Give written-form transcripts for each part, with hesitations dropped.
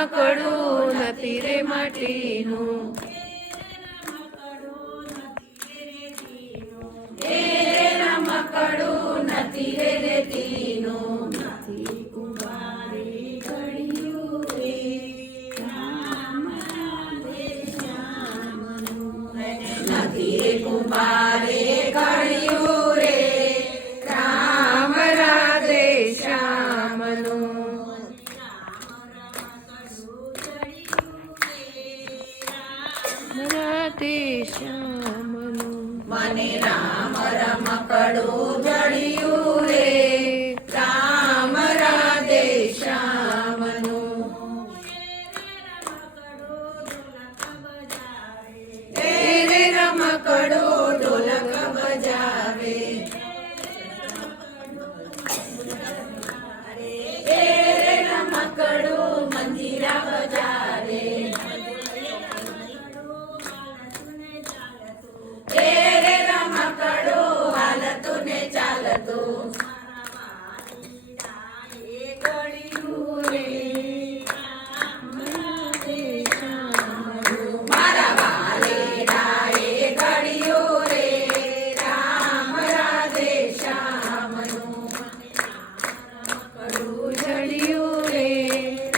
રમકડું નથી રે માટીનું, એ રમકડું નથી રે રેતીનું, નથી કુંભારે ઘડ્યું રે નથી રે કુંભારે ઘડ્યું રે રામ રાધે શ્યામનું, રાધે શ્યામનું, મને રામ રમકડું જડ્યું રે રામ રાધે શ્યામનું, રે રમકડું ઢોલક બજાવે, રે રમકડું મંજીરા બજાવે, રે રમકડું હાલતું ને ચાલતું, મારા વાલેડાએ ઘડ્યું રે રામ રાધે શ્યામનું, રમકડું જડ્યું રે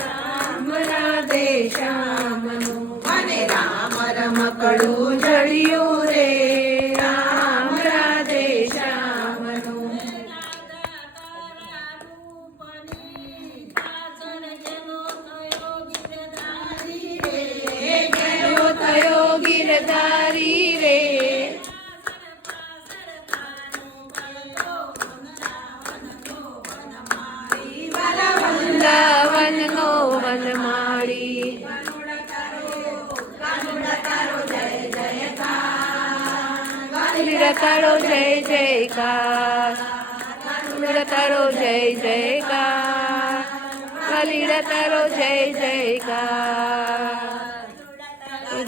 રામ રાધે શ્યામનું, મને રામ રમકડું જડ્યું રે રામ રાધે શ્યામનું, ગેલો થયો ગિરધારી રે, વૃંદાવનનો વનમાળી, કાનુડા તારો જય જયકાર, કાનુડા તારો જય જયકાર, કાલીડા તારો જય જયકાર,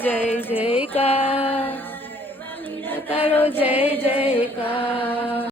જય જયકાર, તારો જય જયકાર.